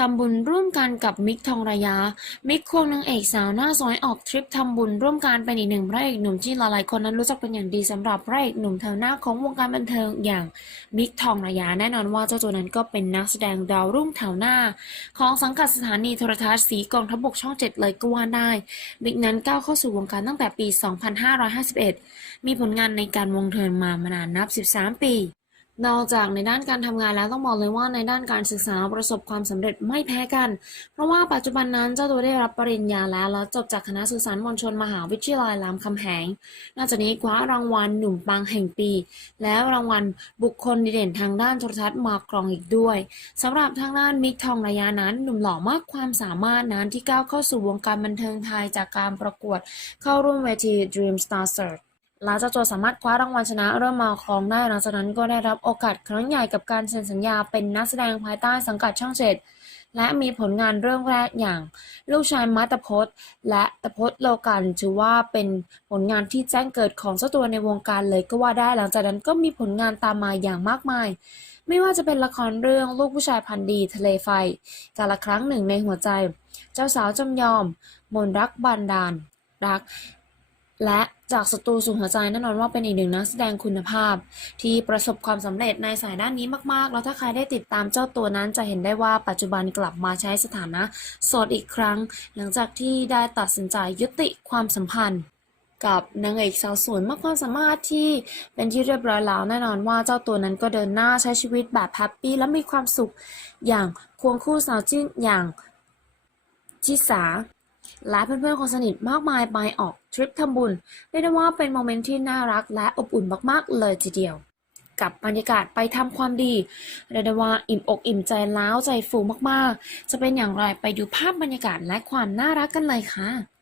ทำบุญร่วมกันกับมิกทองระยะ มิกควงนางเอกสาวหน้าซอยออกทริปทำบุญร่วมกันเป็นอีกหนึ่งพระเอกหนุ่มที่หลายๆคนนั้นรู้จักเป็นอย่างดีสำหรับพระเอกหนุ่มแถวหน้าของวงการบันเทิงอย่างมิกทองระยะแน่นอนว่าเจ้าตัวนั้นก็เป็นนักแสดงดาวรุ่งแถวหน้า ของสังกัดสถานีโทรทัศน์สีกองทัพบกช่องเจ็ดเลยก็ว่าได้ มิกนั้นก้าวเข้าสู่วงการตั้งแต่ปี 2551 มีผลงานในการวงเทินมามานานนับ 13 ปี นอกจากในด้านการทำงานแล้วต้องบอกเลยว่าในด้านการศึกษาประสบความสำเร็จไม่แพ้กัน เพราะว่าปัจจุบันนั้นเจ้าตัวได้รับปริญญาแล้วและจบจากคณะสื่อสารมวลชนมหาวิทยาลัยรามคำแหง นอกจากนี้คว้ารางวัลหนุ่มปังแห่งปี และรางวัลบุคคลดีเด่นทางด้านโทรทัศน์มากรองอีกด้วยสำหรับทางด้านมิกทองระยะนั้น หนุ่มหล่อมากความสามารถนั้นที่ก้าวเข้าสู่วงการบันเทิงไทยจากการประกวดเข้าร่วมเวที Dream Star Search และเจ้าตัวสามารถคว้ารางวัลชนะเริ่มมาครองได้หลังจากนั้นก็ได้รับโอกาสครั้งใหญ่กับการเซ็นสัญญาเป็นนักแสดงภายใต้สังกัดช่องเจ็ดและมีผลงานเรื่องแรกอย่าง ลูกชายมัตตพจน์และตพจน์โลกันถือว่าเป็นผลงานที่แจ้งเกิดของเจ้าตัวในวงการเลยก็ว่าได้หลังจากนั้นก็มีผลงานตามมาอย่างมากมาย ไม่ว่าจะเป็นละครเรื่องลูกผู้ชายพันดีทะเลไฟ กาละครั้งหนึ่งในหัวใจ เจ้าสาวจำยอม มนรักบานดาลรัก และจากศัตรูสู่หัวใจแน่นอนว่าเป็นอีกหนึ่งนักแสดงคุณภาพ ที่ประสบความสำเร็จในสายด้านนี้มากๆ แล้วถ้าใครได้ติดตามเจ้าตัวนั้นจะเห็นได้ว่าปัจจุบันกลับมาใช้สถานะโสดอีกครั้ง หลังจากที่ได้ตัดสินใจยุติความสัมพันธ์กับนางเอกสาวสวยมากความสามารถที่เป็นที่เรียบร้อยแล้วแน่นอนว่าเจ้าตัวนั้นก็เดินหน้าใช้ชีวิตแบบแฮปปี้และมีความสุขอย่างควงคู่สาวจิ้นอย่างชิสา และเพื่อนๆคนสนิทมากมายไปออกทริปทำบุญเรียกได้ว่าเป็นโมเมนต์ที่น่ารักและอบอุ่นมากๆเลยทีเดียว กับบรรยากาศไปทำความดีเรียกได้ว่าอิ่มอกอิ่มใจแล้วใจฟูมากๆ จะเป็นอย่างไรไปดูภาพบรรยากาศและความน่ารักกันเลยค่ะ